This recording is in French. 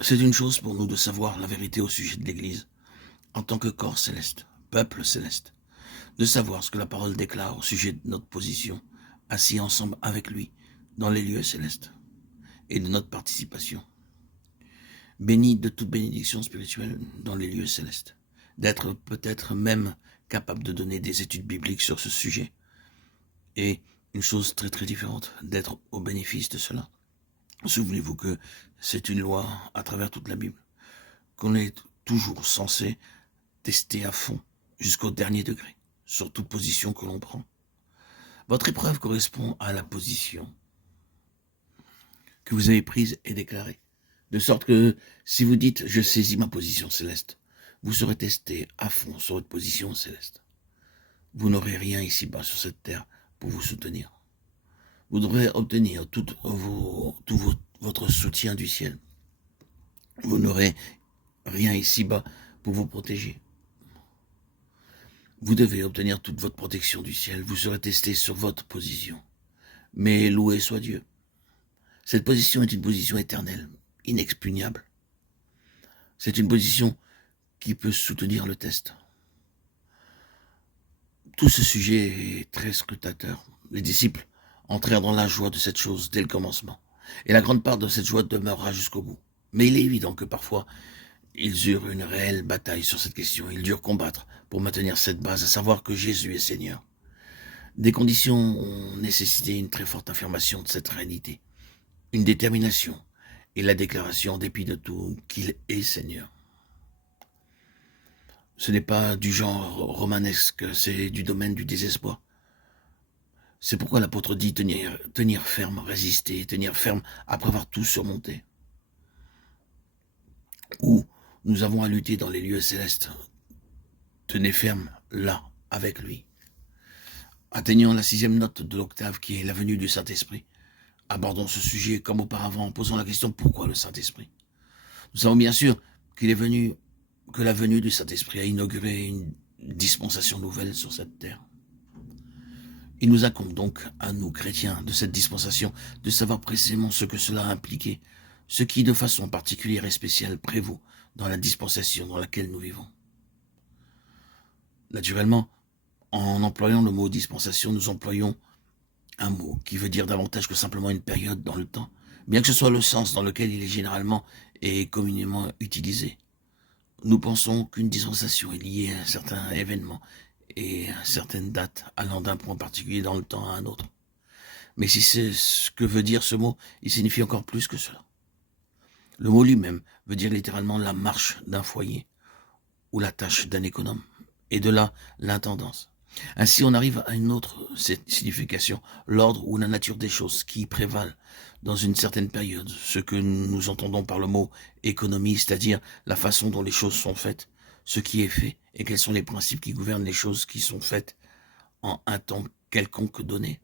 C'est une chose pour nous de savoir la vérité au sujet de l'Église, en tant que corps céleste, peuple céleste, de savoir ce que la parole déclare au sujet de notre position, assis ensemble avec lui, dans les lieux célestes, et de notre participation, béni de toute bénédiction spirituelle dans les lieux célestes, d'être peut-être même capable de donner des études bibliques sur ce sujet, et une chose très très différente, d'être au bénéfice de cela. Souvenez-vous que c'est une loi à travers toute la Bible, qu'on est toujours censé tester à fond, jusqu'au dernier degré, sur toute position que l'on prend. Votre épreuve correspond à la position que vous avez prise et déclarée. De sorte que si vous dites « je saisis ma position céleste », vous serez testé à fond sur votre position céleste. Vous n'aurez rien ici-bas sur cette terre pour vous soutenir. Vous devrez obtenir tout votre soutien du ciel. Vous n'aurez rien ici-bas pour vous protéger. Vous devez obtenir toute votre protection du ciel. Vous serez testé sur votre position. Mais loué soit Dieu. Cette position est une position éternelle, inexpugnable. C'est une position qui peut soutenir le test. Tout ce sujet est très scrutateur. Les disciples entrèrent dans la joie de cette chose dès le commencement. Et la grande part de cette joie demeurera jusqu'au bout. Mais il est évident que parfois, ils eurent une réelle bataille sur cette question. Ils durent combattre pour maintenir cette base, à savoir que Jésus est Seigneur. Des conditions ont nécessité une très forte affirmation de cette réalité, une détermination et la déclaration, en dépit de tout, qu'il est Seigneur. Ce n'est pas du genre romanesque, c'est du domaine du désespoir. C'est pourquoi l'apôtre dit tenir ferme, résister, tenir ferme après avoir tout surmonté. Ou nous avons à lutter dans les lieux célestes. Tenez ferme là, avec lui. Atteignons la 6e note de l'octave qui est la venue du Saint-Esprit. Abordons ce sujet comme auparavant en posant la question pourquoi le Saint-Esprit. Nous savons bien sûr que la venue du Saint-Esprit a inauguré une dispensation nouvelle sur cette terre. Il nous incombe donc, à nous chrétiens de cette dispensation, de savoir précisément ce que cela a impliqué, ce qui de façon particulière et spéciale prévaut dans la dispensation dans laquelle nous vivons. Naturellement, en employant le mot dispensation, nous employons un mot qui veut dire davantage que simplement une période dans le temps, bien que ce soit le sens dans lequel il est généralement et communément utilisé. Nous pensons qu'une dispensation est liée à un certain événement et à certaines dates allant d'un point particulier dans le temps à un autre. Mais si c'est ce que veut dire ce mot, il signifie encore plus que cela. Le mot lui-même veut dire littéralement la marche d'un foyer ou la tâche d'un économe, et de là l'intendance. Ainsi on arrive à une autre signification, l'ordre ou la nature des choses qui prévalent dans une certaine période, ce que nous entendons par le mot économie, c'est-à-dire la façon dont les choses sont faites, ce qui est fait et quels sont les principes qui gouvernent les choses qui sont faites en un temps quelconque donné.